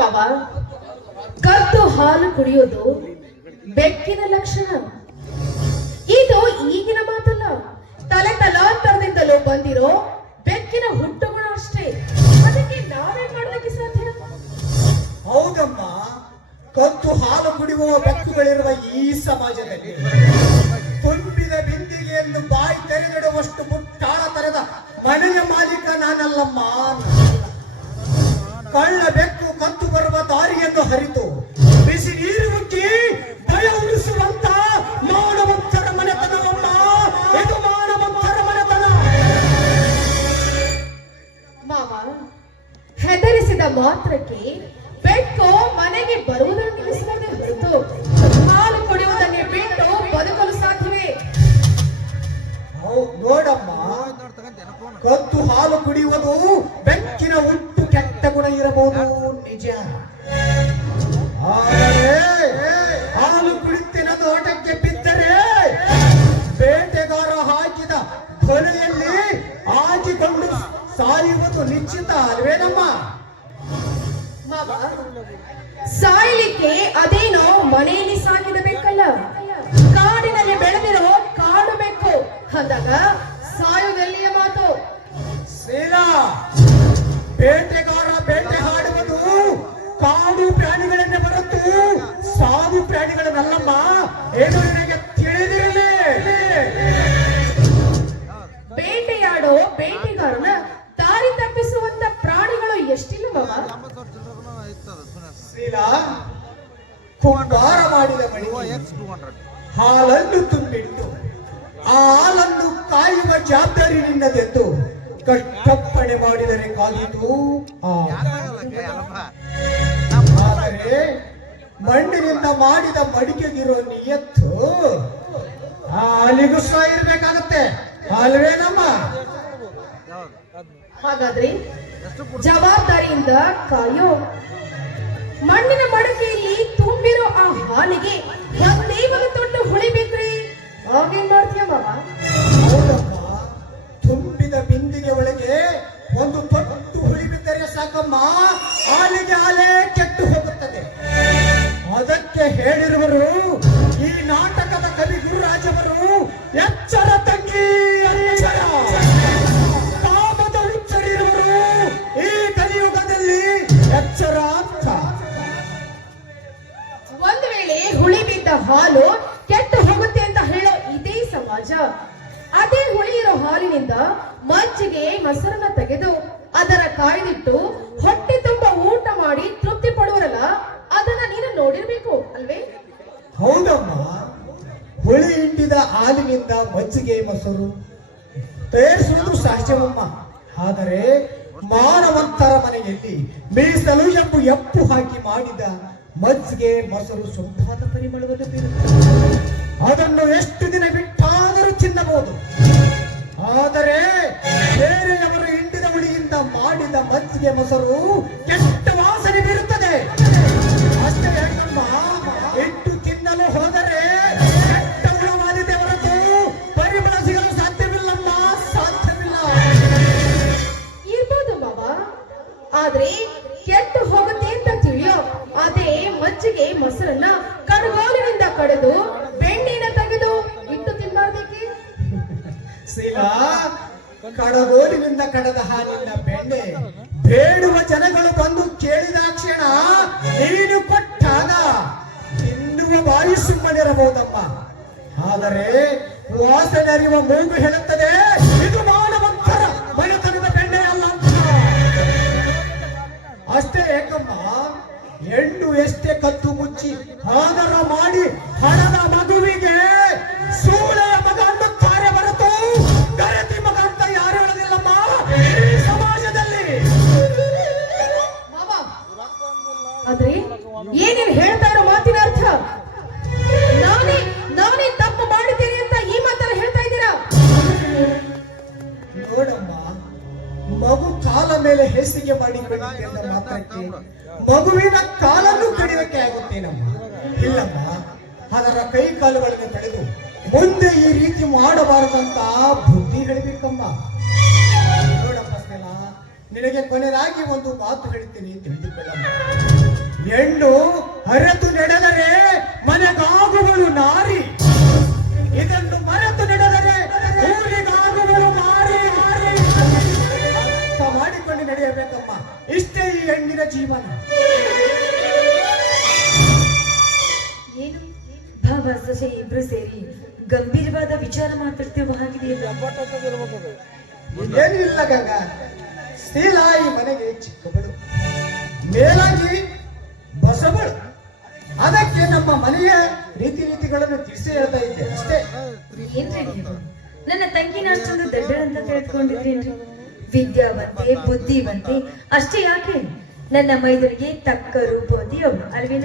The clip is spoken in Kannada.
ಬಾಬಾ, ಕದ್ದು ಹಾಲು ಕುಡಿಯೋದು ಬೆಕ್ಕಿನ ಲಕ್ಷಣ. ಇದು ಈಗಿನ ಮಾತಲ್ಲ, ತಲೆ ತಲಾಂತರದಿಂದಲೂ ಬಂದಿರೋ ಬೆಕ್ಕಿನ ಹುಟ್ಟುಗುಣ ಅಷ್ಟೇ. ಅದಕ್ಕೆ ನಾವೇ ಮಾಡೋದಕ್ಕೆ ಸಾಧ್ಯ? ಹೌದಮ್ಮ, ಕದ್ದು ಹಾಲು ಕುಡಿಯುವ ಬೆಕ್ಕುಗಳಿರುವ ಈ ಸಮಾಜದಲ್ಲಿ ಹರಿತು ಬಿಸಿ ನೀರು ಮುಕ್ಕಿ ಭಯ ಉಳಿಸುವಂತ ಮಾನವಂತರ ಮನೆತನವಲ್ಲ ಇದು ಮಾನವಂತರ ಮನೆತನ. ಮಾವ ಹೆದರಿಸಿದ ಮಾತ್ರಕ್ಕೆ ಬೆಕ್ಕು ಮನೆಗೆ ಬರುವುದನ್ನು ನಿಲ್ಲಿಸದೆ ಹೊರತು ಹಾಲು ಕುಡಿಯುವುದನ್ನೇ ಬಿಟ್ಟು ಬದುಕಲು ಸಾಧ್ಯವೇ? ನೋಡಮ್ಮ ಕತ್ತು ಹಾಲು ಕುಡಿಯುವುದು ಬೆಕ್ಕಿನ ಉಂಟು ಕೆಟ್ಟ ಗುಣ ಇರಬಹುದು. ನಿಜ. ಹಾಲು ಕುಳಿತಿನ ತೋಟಕ್ಕೆ ಬಿದ್ದರೆ ಬೇಟೆಗಾರ ಹಾಕಿದ ಕೊಲೆಯಲ್ಲಿ ಹಾಕಿಕೊಂಡು ಸಾಯುವುದು ನಿಶ್ಚಿತ ಅಲ್ವೇನಮ್ಮ? ಸಾಯಲಿಕ್ಕೆ ಅದೇನೋ ಮನೆಯಲ್ಲಿ ಸಾಕಿದ ಬೆಕ್ಕಲ್ಲ ಕಾಡಿನಲ್ಲಿ ಬೆಳೆದಿರೋ ಕಾಡು ಬೇಕು ಅಂದಾಗ ಸಾಯುವುದೆಲ್ಲಿಯ ಮಾತು? ಶೀಲಾ ಬೇಟೆಗಾರ ಬೇಟೆ ಏನು ನಿನಗೆ ತಿಳಿದಿರಲಿ. ಬೇಟೆಯಾಡೋ ಬೇಟೆಗಾರನ ದಾರಿ ತಪ್ಪಿಸುವಂತ ಪ್ರಾಣಿಗಳು ಎಷ್ಟಿಲ್ಲ ಮಾವ? ಶೀಲಾ ಕುಂಬಾರ ಮಾಡಿದ ಹಾಲನ್ನು ತುಂಬಿಟ್ಟು ಆ ಹಾಲನ್ನು ಕಾಯುವ ಜವಾಬ್ದಾರಿ ನಿನ್ನದೆಂದು ಕಟ್ಟಪ್ಪಣೆ ಮಾಡಿದರೆ ಕಾದಿತು. ಆ ಮಣ್ಣಿನಿಂದ ಮಾಡಿದ ಮಡಿಕೆಗಿರೋ ನಿಯತ್ತು ಅಲ್ಲಿಗೂ ಸಹ ಇರ್ಬೇಕಾಗತ್ತೆ. ಅಲ್ವೇನಮ್ಮ ಹಾಗಾದ್ರೆ ಜವಾಬ್ದಾರಿಯಿಂದ ಕಾಯೋ. ಮಣ್ಣಿನ ಮಡಕೆಯಲ್ಲಿ ತುಂಬಿರೋ ಆ ಹಾಲಿಗೆ ಯಾವ ಒಂದು ತೊಟ್ಟು ಹುಳಿಬೇಕ್ರಿ? ಆಗೇನ್ ಹೇಳಿರುವರು, ಈ ನಾಟಕದ ಕವಿ ಗುರುರಾಜವರು, ಎಚ್ಚರ ತಂಗಿ ಕಾಮದ ಹುಚ್ಚರಿರುವರು, ಈ ಕಲಿಯುಗದಲ್ಲಿ ಎಚ್ಚರ ಅಂತ. ಒಂದು ವೇಳೆ ಹುಳಿ ಬಿದ್ದ ಹಾಲು ಕೆಟ್ಟು ಹೋಗುತ್ತೆ ಅಂತ ಹೇಳೋ ಇದೇ ಸಮಾಜ. ಅದೇ ಹುಳಿ ಇರೋ ಹಾಲಿನಿಂದ ಮಜ್ಜಿಗೆ ಮೊಸರನ್ನ ತೆಗೆದು ಅದರ ಕಾಯ್ದಿಟ್ಟು ಹೊಟ್ಟೆ ಹೌದಮ್ಮ ಹುಳಿ ಹಿಂಡಿದ ಹಾಲಿನಿಂದ ಮಜ್ಜಿಗೆ ಮೊಸರು ತಯಾರಿಸುವುದು ಸಹಜವಮ್ಮ ಆದರೆ ಮಾನವಂತರ ಮನೆಯಲ್ಲಿ ಮೀಸಲು ಎಂಬು ಎಪ್ಪು ಹಾಕಿ ಮಾಡಿದ ಮಜ್ಜಿಗೆ ಮೊಸರು ಶುದ್ಧವಾದ ಪರಿಮಳವನ್ನು ಬೀರುತ್ತದೆ ಅದನ್ನು ಎಷ್ಟು ದಿನ ಬಿಟ್ಟಾದರೂ ತಿನ್ನಬಹುದು. ಆದರೆ ಬೇರೆಯವರು ಹಿಂಡಿದ ಹುಳಿಯಿಂದ ಮಾಡಿದ ಮಜ್ಜಿಗೆ ಮೊಸರು ಎಷ್ಟು ವಾಸನೆ ಬೀರುತ್ತದೆ. ಅಷ್ಟೇ ಯಾಕಮ್ಮ ಶೀಲಾ ಕಡಗೋಲಿನಿಂದ ಕಡದ ಹಾಲಿನ ಬೆಣ್ಣೆ. ಬೇಡುವ ಜನಗಳು ಬಂದು ಕೇಳಿದ ಕ್ಷಣ ನೀನು ಕೊಟ್ಟಾಗ ತಿನ್ನುವ ಬಾಯಿ ಸುಮ್ಮನಿರಬಹುದಮ್ಮ ಆದರೆ ವಾಸನೆ ಅರಿಯುವ ಮೂಗು ಹೇಳುತ್ತದೆ ಮೇಲೆ ಮಾಡಿಕೊಳ್ಳುತ್ತೆ ಅಂತ ಮಾತ್ರಕ್ಕೆ ಮಗುವಿನ ಕಾಲನ್ನು ಕಡಿಯೋಕೆ ಆಗುತ್ತೇನಮ್ಮ ಇಲ್ಲಮ್ಮ, ಅದರ ಕೈ ಕಾಲುಗಳನ್ನು ತಡೆದು ಮುಂದೆ ಈ ರೀತಿ ಮಾಡಬಾರದಂತ ಬುದ್ಧಿ ಹೇಳಬೇಕಮ್ಮ. ಸ್ನೇಹ, ನಿನಗೆ ಕೊನೆಯದಾಗಿ ಒಂದು ಮಾತು ಹೇಳ್ತೀನಿ ತಿಳಿದುಕೊಳ್ಳಮ್ಮ ಹೆಣ್ಣು ಅರೆತು ನಡೆದರೆ ಮನೆಗಾಗುಗಳು ನಾರಿ. ಭಾವ ಇಬ್ರು ಸೇರಿ ಗಂಭೀರವಾದ ವಿಚಾರ ಮಾತಾಡ್ತೇವೆ ಹಾಗಿದೆ ಏನಿಲ್ಲ ಗಂಗಾ. ಮನೆಗೆ ಚಿಕ್ಕಬಳು ಮೇಲಾಗಿ ಬಸಬಳು ಅದಕ್ಕೆ ನಮ್ಮ ಮನೆಯ ರೀತಿ ನೀತಿಗಳನ್ನು ತಿಳಿಸಿ ಹೇಳ್ತಾ ಇದ್ದೆ ಅಷ್ಟೇ. ಏನ್ರಿ ನನ್ನ ತಂಗಿನ ಅಷ್ಟೊಂದು ದಡ್ಡಳಂತ ತಿಳ್ಕೊಂಡಿದ್ರೇನ್ರಿ ವಿದ್ಯಾವಂತೆ ಬುದ್ಧಿವಂತೆ ಅಷ್ಟೇ ಯಾಕೆ? ನನ್ನ ಮೈದರಿಗೆ ತಕ್ಕ ರೂಪವತಿ ಅಲ್ವೇನ?